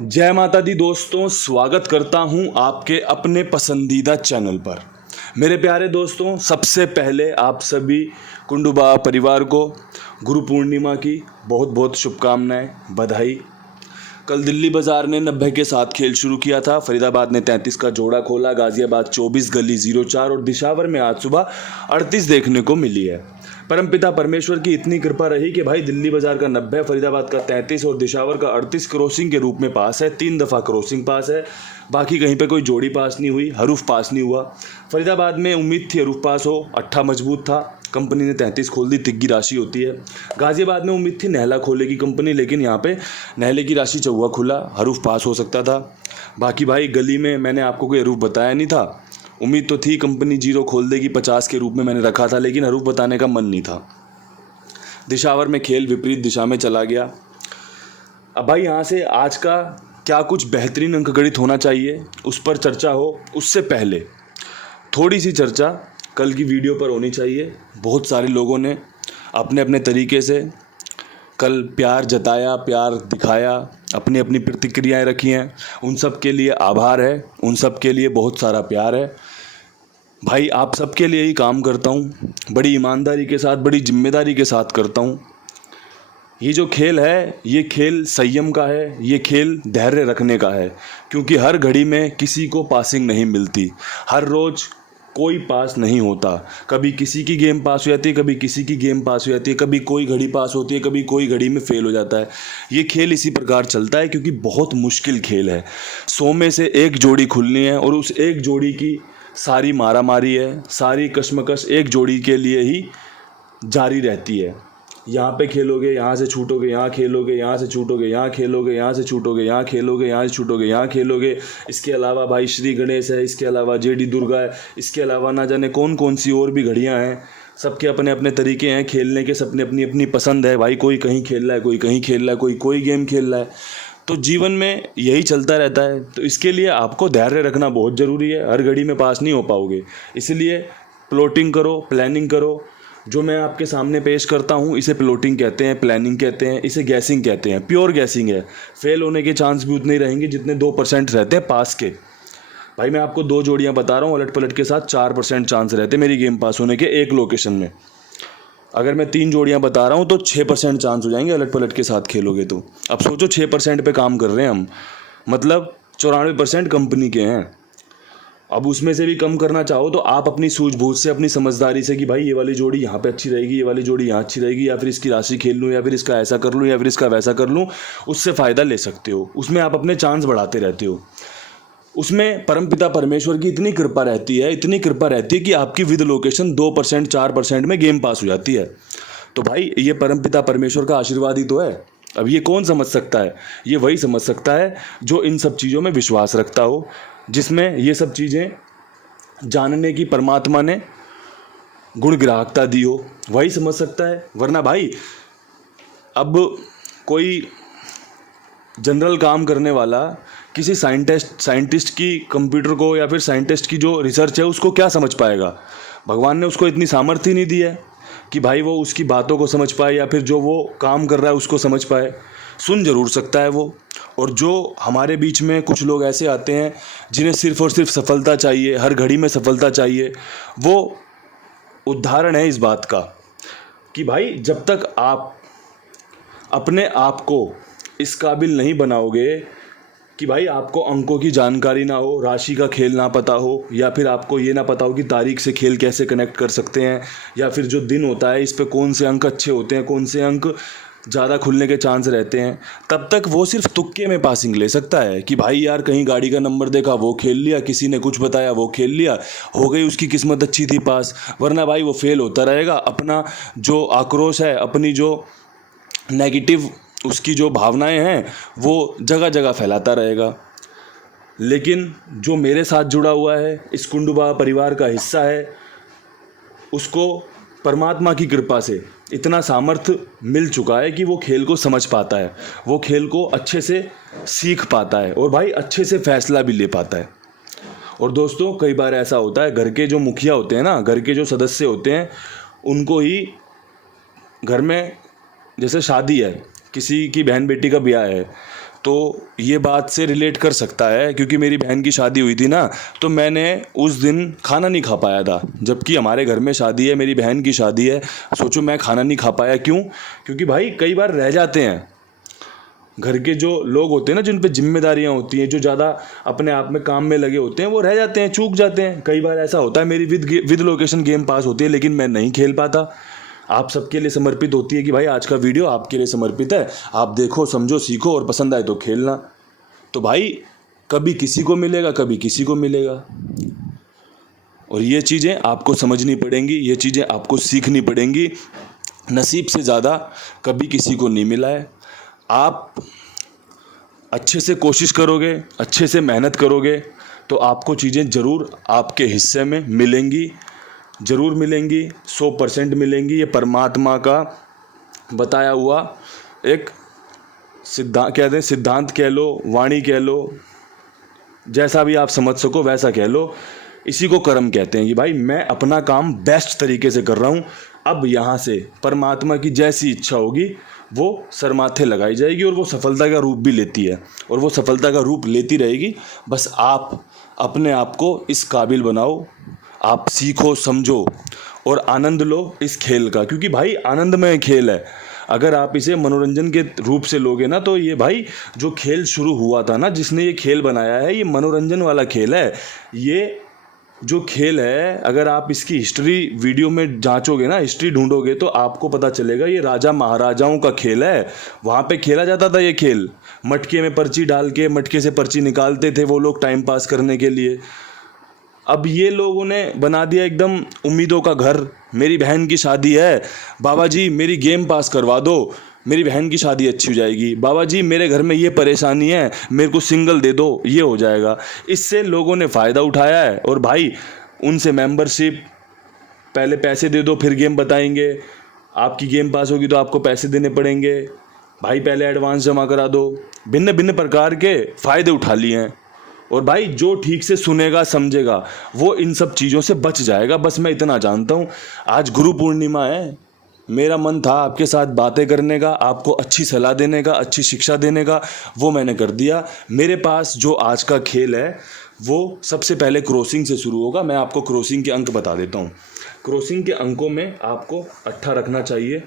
जय माता दी दोस्तों, स्वागत करता हूं आपके अपने पसंदीदा चैनल पर। मेरे प्यारे दोस्तों, सबसे पहले आप सभी कुंडुबा परिवार को गुरु पूर्णिमा की बहुत बहुत शुभकामनाएं, बधाई। कल दिल्ली बाजार ने 90 के साथ खेल शुरू किया था। फरीदाबाद ने 33 का जोड़ा खोला, गाजियाबाद 24, गली 04 और दिशावर में आज सुबह 38 देखने को मिली है। परमपिता परमेश्वर की इतनी कृपा रही कि भाई दिल्ली बाजार का 90, फरीदाबाद का 33 और दिशावर का 38 क्रॉसिंग के रूप में पास है। 3 दफ़ा क्रॉसिंग पास है, बाकी कहीं पे कोई जोड़ी पास नहीं हुई, हरूफ पास नहीं हुआ। फरीदाबाद में उम्मीद थी हरूफ पास हो, अट्ठा मजबूत था, कंपनी ने 33 खोल दी, तिग्गी राशि होती है। गाजियाबाद में उम्मीद थी नहला खोलेगी कंपनी, लेकिन यहाँ पे नहले की राशि चौवा खुला, हरूफ पास हो सकता था। बाकी भाई गली में मैंने आपको कोई हरूफ बताया नहीं था, उम्मीद तो थी कंपनी 0 खोल देगी, 50 के रूप में मैंने रखा था, लेकिन हरूफ बताने का मन नहीं था। दिशावर में खेल विपरीत दिशा में चला गया। अब भाई यहाँ से आज का क्या कुछ बेहतरीन अंकगणित होना चाहिए उस पर चर्चा हो, उससे पहले थोड़ी सी चर्चा कल की वीडियो पर होनी चाहिए। बहुत सारे लोगों ने अपने अपने तरीके से कल प्यार जताया, प्यार दिखाया, अपनी अपनी प्रतिक्रियाएं रखी हैं। उन सब के लिए आभार है, उन सब के लिए बहुत सारा प्यार है। भाई आप सबके लिए ही काम करता हूँ, बड़ी ईमानदारी के साथ, बड़ी जिम्मेदारी के साथ करता हूँ। ये जो खेल है, ये खेल संयम का है, ये खेल धैर्य रखने का है, क्योंकि हर घड़ी में किसी को पासिंग नहीं मिलती, हर रोज़ कोई पास नहीं होता। कभी किसी की गेम पास हो जाती है, कभी किसी की गेम पास हो जाती है, कभी कोई घड़ी पास होती है, कभी कोई घड़ी में फेल हो जाता है। ये खेल इसी प्रकार चलता है, क्योंकि बहुत मुश्किल खेल है। 100 में से एक जोड़ी खुलनी है और उस एक जोड़ी की सारी मारामारी है, सारी कशमकश एक जोड़ी के लिए ही जारी रहती है। यहाँ पे खेलोगे, यहाँ से छूटोगे, यहाँ खेलोगे, यहाँ से छूटोगे, यहाँ खेलोगे, यहाँ से छूटोगे, यहाँ खेलोगे, यहाँ से छूटोगे, यहाँ खेलोगे। इसके अलावा भाई श्री गणेश है, इसके अलावा जेडी दुर्गा है, इसके अलावा ना जाने कौन कौन सी और भी घड़ियाँ हैं। सबके अपने अपने तरीके हैं खेलने के, सबने अपनी अपनी पसंद है। भाई कोई कहीं खेल रहा है, कोई कहीं खेल रहा है, कोई कोई गेम खेल रहा है। तो जीवन में यही चलता रहता है। तो इसके लिए आपको धैर्य रखना बहुत ज़रूरी है, हर घड़ी में पास नहीं हो पाओगे। इसलिए प्लॉटिंग करो, प्लानिंग करो। जो मैं आपके सामने पेश करता हूँ, इसे प्लॉटिंग कहते हैं, प्लानिंग कहते हैं, इसे गैसिंग कहते हैं। प्योर गैसिंग है, फेल होने के चांस भी उतने ही रहेंगे जितने 2% रहते हैं पास के। भाई मैं आपको 2 जोड़ियाँ बता रहा हूँ, उलट पलट के साथ 4% चांस रहते हैं मेरी गेम पास होने के एक लोकेशन में। अगर मैं 3 जोड़ियाँ बता रहा हूँ तो 6% चांस हो जाएंगे अलट पलट के साथ खेलोगे तो। अब सोचो 6% पे काम कर रहे हैं हम, मतलब 94% कंपनी के हैं। अब उसमें से भी कम करना चाहो तो आप अपनी सूझबूझ से, अपनी समझदारी से कि भाई ये वाली जोड़ी यहाँ पे अच्छी रहेगी, ये वाली जोड़ी यहाँ अच्छी रहेगी, या फिर इसकी राशि खेल लूँ, या फिर इसका ऐसा कर लूँ, या फिर इसका वैसा कर लूँ, उससे फ़ायदा ले सकते हो। उसमें आप अपने चांस बढ़ाते रहते हो। उसमें परमपिता परमेश्वर की इतनी कृपा रहती है, इतनी कृपा रहती है कि आपकी विद लोकेशन 2% 4% में गेम पास हो जाती है। तो भाई ये परमपिता परमेश्वर का आशीर्वाद ही तो है। अब ये कौन समझ सकता है? ये वही समझ सकता है जो इन सब चीज़ों में विश्वास रखता हो, जिसमें ये सब चीज़ें जानने की परमात्मा ने गुण ग्राहकता दी हो, वही समझ सकता है। वरना भाई अब कोई जनरल काम करने वाला किसी साइंटिस्ट की कंप्यूटर को, या फिर साइंटिस्ट की जो रिसर्च है उसको क्या समझ पाएगा? भगवान ने उसको इतनी सामर्थ्य नहीं दी है कि भाई वो उसकी बातों को समझ पाए, या फिर जो वो काम कर रहा है उसको समझ पाए। सुन जरूर सकता है वो। और जो हमारे बीच में कुछ लोग ऐसे आते हैं जिन्हें सिर्फ और सिर्फ सफलता चाहिए, हर घड़ी में सफलता चाहिए, वो उदाहरण है इस बात का कि भाई जब तक आप अपने आप को इस काबिल नहीं बनाओगे कि भाई आपको अंकों की जानकारी ना हो, राशि का खेल ना पता हो, या फिर आपको ये ना पता हो कि तारीख से खेल कैसे कनेक्ट कर सकते हैं, या फिर जो दिन होता है इस पे कौन से अंक अच्छे होते हैं, कौन से अंक ज़्यादा खुलने के चांस रहते हैं, तब तक वो सिर्फ तुक्के में पासिंग ले सकता है कि भाई यार कहीं गाड़ी का नंबर देखा वो खेल लिया, किसी ने कुछ बताया वो खेल लिया, हो गई उसकी किस्मत अच्छी थी पास। वरना भाई वो फेल होता रहेगा। अपना जो आक्रोश है, अपनी जो नेगेटिव उसकी जो भावनाएं हैं, वो जगह जगह फैलाता रहेगा। लेकिन जो मेरे साथ जुड़ा हुआ है, इस कुंडुबा परिवार का हिस्सा है, उसको परमात्मा की कृपा से इतना सामर्थ्य मिल चुका है कि वो खेल को समझ पाता है, वो खेल को अच्छे से सीख पाता है, और भाई अच्छे से फैसला भी ले पाता है। और दोस्तों कई बार ऐसा होता है, घर के जो मुखिया होते हैं ना, घर के जो सदस्य होते हैं, उनको ही घर में जैसे शादी है, किसी की बहन बेटी का ब्याह है, तो ये बात से रिलेट कर सकता है, क्योंकि मेरी बहन की शादी हुई थी ना, तो मैंने उस दिन खाना नहीं खा पाया था, जबकि हमारे घर में शादी है, मेरी बहन की शादी है। सोचो मैं खाना नहीं खा पाया, क्यों? क्योंकि भाई कई बार रह जाते हैं, घर के जो लोग होते हैं ना, जिन पे जिम्मेदारियां होती हैं, जो ज़्यादा अपने आप में काम में लगे होते हैं, वो रह जाते हैं, चूक जाते हैं। कई बार ऐसा होता है, मेरी विद लोकेशन गेम पास होती है, लेकिन मैं नहीं खेल पाता। आप सबके लिए समर्पित होती है कि भाई आज का वीडियो आपके लिए समर्पित है, आप देखो, समझो, सीखो और पसंद आए तो खेलना। तो भाई कभी किसी को मिलेगा, कभी किसी को मिलेगा, और ये चीज़ें आपको समझनी पड़ेंगी, ये चीज़ें आपको सीखनी पड़ेंगी। नसीब से ज़्यादा कभी किसी को नहीं मिला है। आप अच्छे से कोशिश करोगे, अच्छे से मेहनत करोगे, तो आपको चीज़ें ज़रूर आपके हिस्से में मिलेंगी, ज़रूर मिलेंगी, 100% मिलेंगी। ये परमात्मा का बताया हुआ एक सिद्धांत कह लो, वाणी कह लो, जैसा भी आप समझ सको वैसा कह लो। इसी को कर्म कहते हैं कि भाई मैं अपना काम बेस्ट तरीके से कर रहा हूँ। अब यहाँ से परमात्मा की जैसी इच्छा होगी वो सर माथे लगाई जाएगी, और वो सफलता का रूप भी लेती है, और वो सफलता का रूप लेती रहेगी। बस आप अपने आप को इस काबिल बनाओ, आप सीखो, समझो और आनंद लो इस खेल का, क्योंकि भाई आनंदमय खेल है। अगर आप इसे मनोरंजन के रूप से लोगे ना, तो ये भाई जो खेल शुरू हुआ था ना, जिसने ये खेल बनाया है, ये मनोरंजन वाला खेल है। ये जो खेल है, अगर आप इसकी हिस्ट्री वीडियो में जांचोगे ना, हिस्ट्री ढूंढोगे, तो आपको पता चलेगा ये राजा महाराजाओं का खेल है। वहाँ पे खेला जाता था ये खेल, मटके में पर्ची डाल के, मटके से पर्ची निकालते थे वो लोग टाइम पास करने के लिए। अब ये लोगों ने बना दिया एकदम उम्मीदों का घर। मेरी बहन की शादी है, बाबा जी मेरी गेम पास करवा दो, मेरी बहन की शादी अच्छी हो जाएगी। बाबा जी मेरे घर में ये परेशानी है, मेरे को सिंगल दे दो, ये हो जाएगा। इससे लोगों ने फ़ायदा उठाया है, और भाई उनसे मेंबरशिप, पहले पैसे दे दो फिर गेम बताएंगे, आपकी गेम पास होगी तो आपको पैसे देने पड़ेंगे, भाई पहले एडवांस जमा करा दो। भिन्न भिन्न प्रकार के फ़ायदे उठा लिए हैं। और भाई जो ठीक से सुनेगा, समझेगा, वो इन सब चीज़ों से बच जाएगा। बस मैं इतना जानता हूँ। आज गुरु पूर्णिमा है, मेरा मन था आपके साथ बातें करने का, आपको अच्छी सलाह देने का, अच्छी शिक्षा देने का, वो मैंने कर दिया। मेरे पास जो आज का खेल है वो सबसे पहले क्रॉसिंग से शुरू होगा। मैं आपको क्रॉसिंग के अंक बता देता हूँ। क्रॉसिंग के अंकों में आपको अट्ठा रखना चाहिए,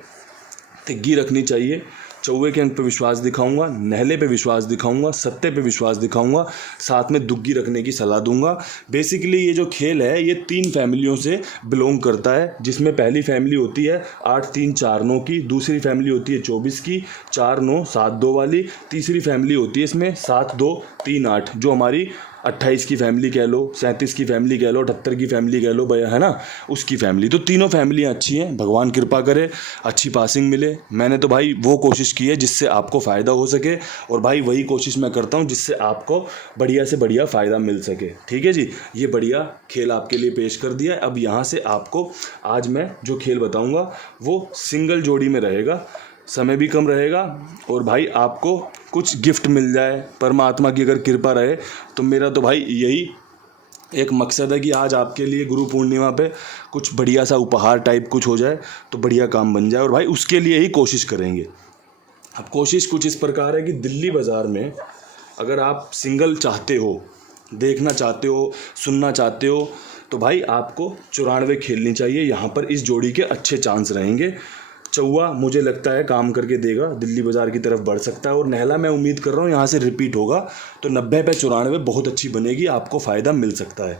तिग्गी रखनी चाहिए, चौवे के अंक पे विश्वास दिखाऊंगा, नहले पे विश्वास दिखाऊंगा, सत्ते पे विश्वास दिखाऊंगा, साथ में दुग्गी रखने की सलाह दूंगा। बेसिकली ये जो खेल है ये 3 फैमिलियों से बिलोंग करता है, जिसमें पहली फैमिली होती है 8 3 4 9 की, दूसरी फैमिली होती है 24 की 4 9 7 2 वाली, तीसरी फैमिली होती है इसमें 7 2 3 8, जो हमारी 28 की फैमिली कह लो, 37 की फैमिली कह लो, 78 की फैमिली कह लो भैया, है ना, उसकी फैमिली। तो तीनों फैमिलियाँ अच्छी हैं, भगवान कृपा करे अच्छी पासिंग मिले। मैंने तो भाई वो कोशिश की है जिससे आपको फ़ायदा हो सके, और भाई वही कोशिश मैं करता हूँ जिससे आपको बढ़िया से बढ़िया फ़ायदा मिल सके। ठीक है जी, ये बढ़िया खेल आपके लिए पेश कर दिया है। अब यहाँ से आपको आज मैं जो खेल बताऊँगा वो सिंगल जोड़ी में रहेगा, समय भी कम रहेगा, और भाई आपको कुछ गिफ्ट मिल जाए, परमात्मा की अगर कृपा रहे तो। मेरा तो भाई यही एक मकसद है कि आज आपके लिए गुरु पूर्णिमा पे कुछ बढ़िया सा उपहार टाइप कुछ हो जाए तो बढ़िया काम बन जाए, और भाई उसके लिए ही कोशिश करेंगे। अब कोशिश कुछ इस प्रकार है कि दिल्ली बाज़ार में अगर आप सिंगल चाहते हो, देखना चाहते हो, सुनना चाहते हो, तो भाई आपको 94 खेलनी चाहिए। यहाँ पर इस जोड़ी के अच्छे चांस रहेंगे। चौवा मुझे लगता है काम करके देगा, दिल्ली बाज़ार की तरफ बढ़ सकता है, और नहला मैं उम्मीद कर रहा हूँ यहाँ से रिपीट होगा, तो 90 पे 94 बहुत अच्छी बनेगी, आपको फ़ायदा मिल सकता है।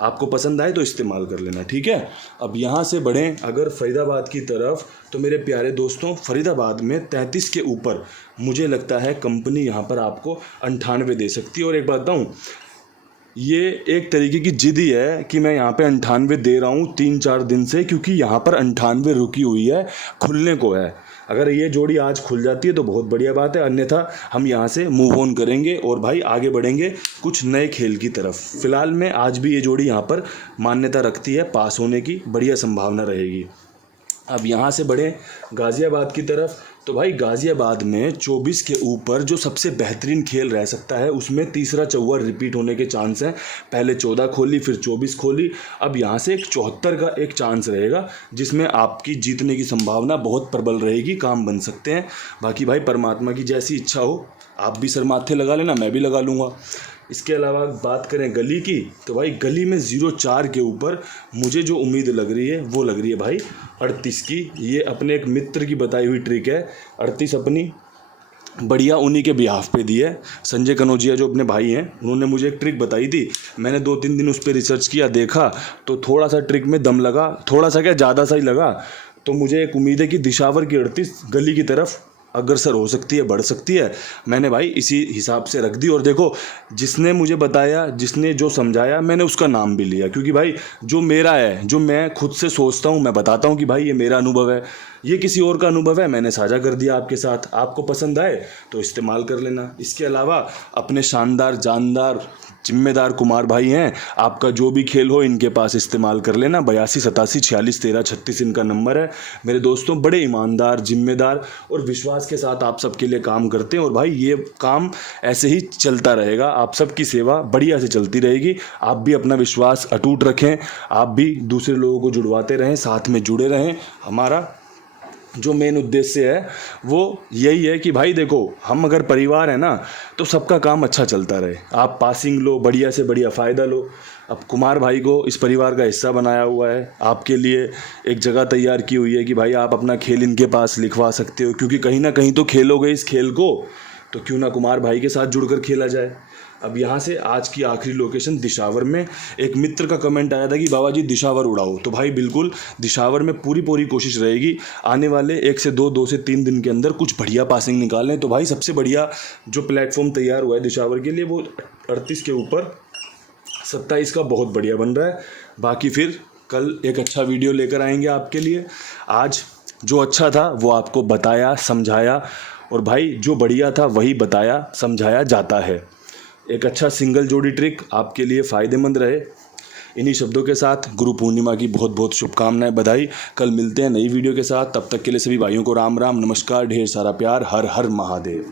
आपको पसंद आए तो इस्तेमाल कर लेना, ठीक है। अब यहाँ से बढ़ें अगर फरीदाबाद की तरफ, तो मेरे प्यारे दोस्तों फरीदाबाद में 33 के ऊपर मुझे लगता है कंपनी यहाँ पर आपको 98 दे सकती है। और एक बात बताऊँ, ये एक तरीके की जिद ही है कि मैं यहाँ पे 98 दे रहा हूँ 3-4 दिन से, क्योंकि यहाँ पर 98 रुकी हुई है, खुलने को है। अगर ये जोड़ी आज खुल जाती है तो बहुत बढ़िया बात है, अन्यथा हम यहाँ से मूव ऑन करेंगे और भाई आगे बढ़ेंगे कुछ नए खेल की तरफ। फिलहाल में आज भी ये जोड़ी यहाँ पर मान्यता रखती है, पास होने की बढ़िया संभावना रहेगी। अब यहाँ से बढ़े गाज़ियाबाद की तरफ, तो भाई गाज़ियाबाद में 24 के ऊपर जो सबसे बेहतरीन खेल रह सकता है उसमें तीसरा चौवर रिपीट होने के चांस हैं। पहले 14 खोली, फिर 24 खोली, अब यहाँ से एक 74 का एक चांस रहेगा जिसमें आपकी जीतने की संभावना बहुत प्रबल रहेगी, काम बन सकते हैं। बाकी भाई परमात्मा की जैसी इच्छा हो, आप भी सर माथे लगा लेना, मैं भी लगा लूँगा। इसके अलावा बात करें गली की, तो भाई गली में 0-4 के ऊपर मुझे जो उम्मीद लग रही है वो लग रही है भाई 38 की। ये अपने एक मित्र की बताई हुई ट्रिक है। 38 अपनी बढ़िया उन्हीं के बिहाफ पे दी है। संजय कनौजिया जो अपने भाई हैं, उन्होंने मुझे एक ट्रिक बताई थी। मैंने 2-3 दिन उस पर रिसर्च किया, देखा तो थोड़ा सा ट्रिक में दम लगा, थोड़ा सा क्या ज़्यादा सा ही लगा। तो मुझे एक उम्मीद है कि दिशावर की 38 गली की तरफ अग्रसर हो सकती है, बढ़ सकती है। मैंने भाई इसी हिसाब से रख दी। और देखो, जिसने मुझे बताया, जिसने जो समझाया, मैंने उसका नाम भी लिया, क्योंकि भाई जो मेरा है, जो मैं खुद से सोचता हूँ, मैं बताता हूँ कि भाई ये मेरा अनुभव है, ये किसी और का अनुभव है, मैंने साझा कर दिया आपके साथ। आपको पसंद आए तो इस्तेमाल कर लेना। इसके अलावा अपने शानदार, जानदार, जिम्मेदार कुमार भाई हैं, आपका जो भी खेल हो इनके पास इस्तेमाल कर लेना। 82 87 46 13 36 इनका नंबर है। मेरे दोस्तों बड़े ईमानदार, जिम्मेदार और विश्वास के साथ आप सबके लिए काम करते हैं, और भाई ये काम ऐसे ही चलता रहेगा। आप सबकी सेवा बढ़िया से चलती रहेगी। आप भी अपना विश्वास अटूट रखें, आप भी दूसरे लोगों को जुड़वाते रहें, साथ में जुड़े रहें। हमारा जो मेन उद्देश्य है वो यही है कि भाई देखो, हम अगर परिवार है ना, तो सबका काम अच्छा चलता रहे। आप पासिंग लो, बढ़िया से बढ़िया फ़ायदा लो। अब कुमार भाई को इस परिवार का हिस्सा बनाया हुआ है, आपके लिए एक जगह तैयार की हुई है कि भाई आप अपना खेल इनके पास लिखवा सकते हो, क्योंकि कहीं ना कहीं तो खेलोगे इस खेल को, तो क्यों ना कुमार भाई के साथ जुड़कर खेला जाए। अब यहाँ से आज की आखिरी लोकेशन दिशावर में। एक मित्र का कमेंट आया था कि बाबा जी दिशावर उड़ाओ, तो भाई बिल्कुल दिशावर में पूरी कोशिश रहेगी। आने वाले 1 से 2 से 3 दिन के अंदर कुछ बढ़िया पासिंग निकालें। तो भाई सबसे बढ़िया जो प्लेटफॉर्म तैयार हुआ है दिशावर के लिए वो 38 के ऊपर 27 का बहुत बढ़िया बन रहा है। बाकी फिर कल एक अच्छा वीडियो लेकर आएंगे आपके लिए। आज जो अच्छा था वो आपको बताया, समझाया, और भाई जो बढ़िया था वही बताया, समझाया जाता है। एक अच्छा सिंगल जोड़ी ट्रिक आपके लिए फ़ायदेमंद रहे। इन्हीं शब्दों के साथ गुरु पूर्णिमा की बहुत बहुत शुभकामनाएं, बधाई। कल मिलते हैं नई वीडियो के साथ। तब तक के लिए सभी भाइयों को राम राम, नमस्कार, ढेर सारा प्यार। हर हर महादेव।